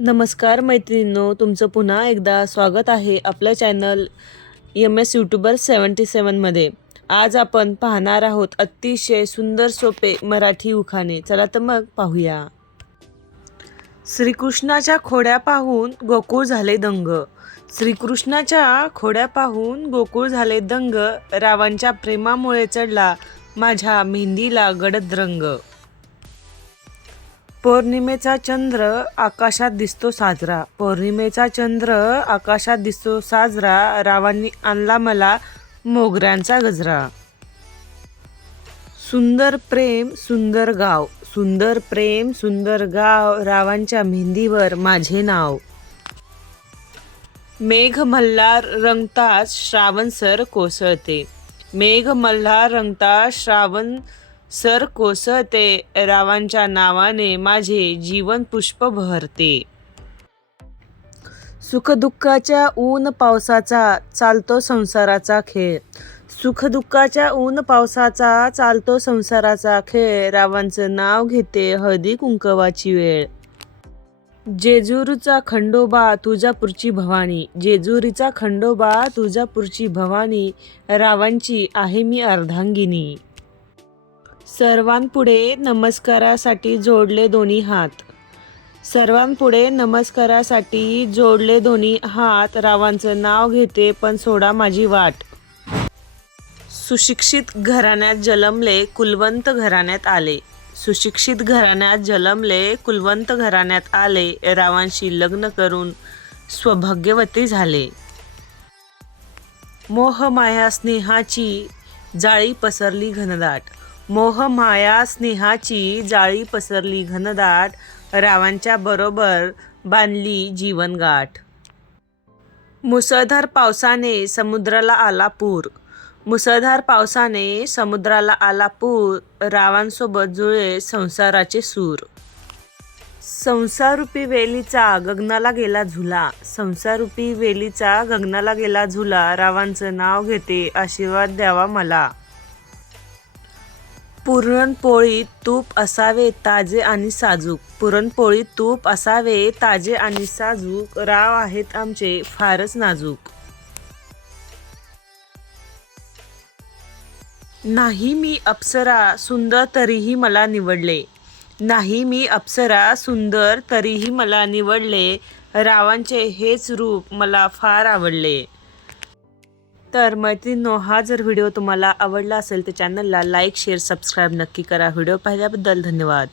नमस्कार मैत्रिणींनो तुमचं पुन्हा एकदा स्वागत आहे आपलं channel M S YouTuber seventy सेवनमध्ये आज आपण पाहणार आहोत अतिशय सुंदर सोपे मराठी उखाणे. चला तर मग पाहूया. श्रीकृष्णाच्या खोड्या पाहून गोकुळ झाले दंग. श्रीकृष्णाच्या खोड्या पाहून गोकुळ झाले दंग. रावांच्या प्रेमामुळे चढला माझ्या मेहंदीला गडद रंग. पौर्णिमेचा चंद्र आकाशात दिसतो साजरा. पौर्णिमेचा चंद्र आकाशात दिसतो साजरा. रावांनी आणला मला मोगऱ्यांचा गजरा. सुंदर प्रेम सुंदर गाव. सुंदर प्रेम सुंदर गाव. रावांच्या मेहंदीवर माझे नाव. मेघ मल्हार रंगताच श्रावण सर कोसळते. मेघ मल्हार रंगता श्रावण सर कोसळते रावांच्या नावाने माझे जीवन पुष्प बहरते सुखदुःखाच्या ऊन पावसाचा चालतो संसाराचा खेळ. सुखदुःखाच्या ऊन पावसाचा चालतो संसाराचा खेळ. रावांचं नाव घेते हळदी कुंकवाची वेळ. जेजुरीचा खंडोबा तुळजापूरची भवानी. जेजुरीचा खंडोबा तुळजापूरची भवानी. रावांची आहे मी अर्धांगिनी. सर्वांपुढे नमस्कारासाठी जोडले दोन्ही हात. सर्वांपुढे नमस्कारासाठी जोडले दोन्ही हात. रावांचं नाव घेते पण सोडा माझी वाट. सुशिक्षित घराण्यात जन्मले कुलवंत घराण्यात आले. सुशिक्षित घराण्यात जन्मले कुलवंत घराण्यात आले रावांशी लग्न करून स्वभाग्यवती झाले. मोह माया स्नेहाची जाळी पसरली घनदाट. मोह माया स्नेहाची जाळी पसरली घनदाट रावांच्या बरोबर बांधली जीवनगाठ. मुसळधार पावसाने समुद्राला आला पूर. मुसळधार पावसाने समुद्राला आला पूर रावांसोबत जुळे संसाराचे सूर. संसारूपी वेलीचा गगनाला गेला झुला. संसारूपी वेलीचा गगनाला गेला झुला रावांचं नाव घेते आशीर्वाद द्यावा मला. पुरणपोळीत तूप असावे ताजे आणि साजूक. पुरणपोळीत तूप असावे ताजे आणि साजूक. राव आहेत आमचे फारच नाजूक. नाही मी अप्सरा सुंदर तरीही मला निवडले. नाही मी अप्सरा सुंदर तरीही मला निवडले. रावांचे हेच रूप मला फार आवडले. तर मैत्रिणींनो हा जर व्हिडिओ तुम्हाला आवडला असेल तर चॅनलला लाईक शेअर सबस्क्राईब नक्की करा. व्हिडिओ पाहिल्याबद्दल धन्यवाद.